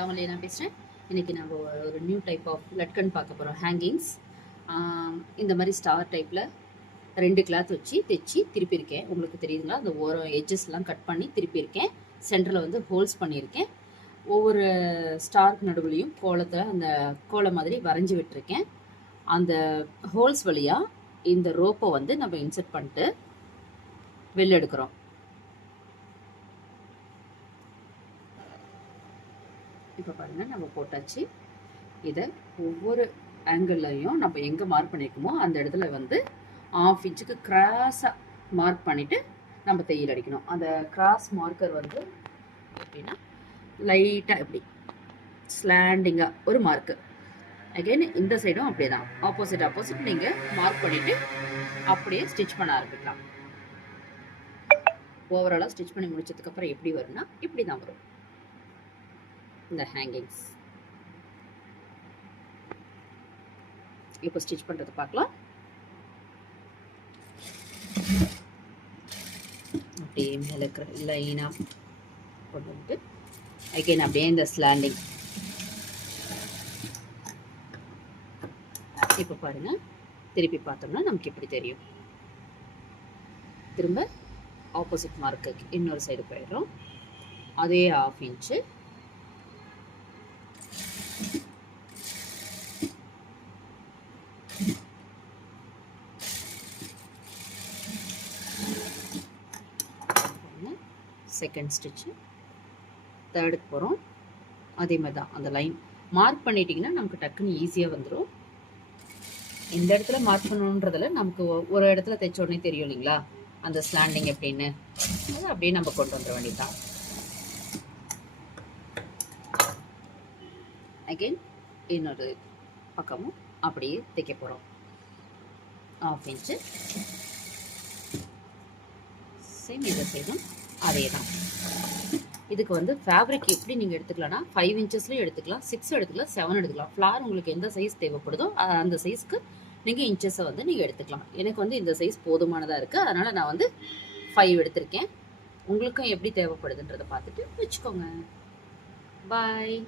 கலாமலையை நான் பேசுகிறேன். இன்றைக்கி நம்ம ஒரு நியூ டைப் ஆஃப் லட்கன் பார்க்க போகிறோம். ஹேங்கிங்ஸ் இந்த மாதிரி ஸ்டார் டைப்பில் 2 கிளாத் வச்சு தைச்சி திருப்பியிருக்கேன். உங்களுக்கு தெரியுதுங்களா? அந்த ஓரம் எட்ஜஸ்லாம் கட் பண்ணி திருப்பியிருக்கேன். சென்டரில் வந்து ஹோல்ஸ் பண்ணியிருக்கேன். ஒவ்வொரு ஸ்டார்க்கு நடுவுலையும் கோலத்தில் அந்த கோலம் மாதிரி வரைஞ்சி விட்டுருக்கேன். அந்த ஹோல்ஸ் வழியாக இந்த ரோப்பை வந்து நம்ம இன்சர்ட் பண்ணிட்டு வெளில எடுக்கிறோம். இப்போ பாருங்கள், நம்ம போட்டாச்சு. இதை ஒவ்வொரு ஆங்கிள்லையும் நம்ம எங்கே மார்க் பண்ணியிருக்கோமோ அந்த இடத்துல வந்து 1/2 இன்ச்சுக்கு கிராஸாக மார்க் பண்ணிவிட்டு நம்ம தையல் அடிக்கணும். அந்த கிராஸ் மார்க்கர் வந்து எப்படின்னா லைட்டாக எப்படி ஸ்லாண்டிங்காக ஒரு மார்க்கு. அகைன் இந்த சைடும் அப்படியே தான் ஆப்போசிட் நீங்கள் மார்க் பண்ணிவிட்டு அப்படியே ஸ்டிச் பண்ண ஆரம்பிக்கலாம். ஓவராலாக ஸ்டிச் பண்ணி முடிச்சதுக்கப்புறம் எப்படி வரும்னா இப்படி தான் வரும் இந்த ஹேங்கிங்ஸ். இப்போ ஸ்டிச் பண்ணுறது பார்க்கலாம். அப்படியே மேலே இருக்கிற லைனாக கொண்டு வந்துட்டு அகைன் அப்படியே இந்த ஸ்லாண்டிங். இப்போ பாருங்கள், திருப்பி பார்த்தோம்னா நமக்கு எப்படி தெரியும். திரும்ப ஆப்போசிட் மார்க்குக்கு இன்னொரு சைடு போயிடுறோம். அதே 1/2 இன்ச்சு செகண்ட் ஸ்டிச்சு, தேர்டுக்கு போகிறோம். அதே மாதிரி தான் அந்த லைன் மார்க் பண்ணிட்டீங்கன்னா நமக்கு டக்குன்னு ஈஸியாக வந்துடும். இந்த இடத்துல மார்க் பண்ணணுன்றதில் நமக்கு ஒரு இடத்துல தைச்ச உடனே தெரியும் இல்லைங்களா அந்த ஸ்லாண்டிங் எப்படின்னு. அது அப்படியே நம்ம கொண்டு வந்துட வேண்டியதுதான். அகெயின் இன்னொரு பக்கமும் அப்படியே தைக்க போகிறோம். 1/2 இன்ச்சு சேம் இந்த சைடும் அதே தான். இதுக்கு வந்து ஃபேப்ரிக் எப்படி நீங்கள் எடுத்துக்கலாம்னா 5 இன்ச்சஸ்லேயும் எடுத்துக்கலாம், 6 எடுத்துக்கலாம், 7 எடுத்துக்கலாம். ஃப்ளார் உங்களுக்கு எந்த சைஸ் தேவைப்படுதோ அந்த சைஸ்க்கு நீங்கள் இன்ச்சஸை வந்து நீங்கள் எடுத்துக்கலாம். எனக்கு வந்து இந்த சைஸ் போதுமானதாக இருக்குது, அதனால் நான் வந்து 5 எடுத்திருக்கேன். உங்களுக்கும் எப்படி தேவைப்படுதுன்றதை பார்த்துட்டு வச்சுக்கோங்க. பாய்.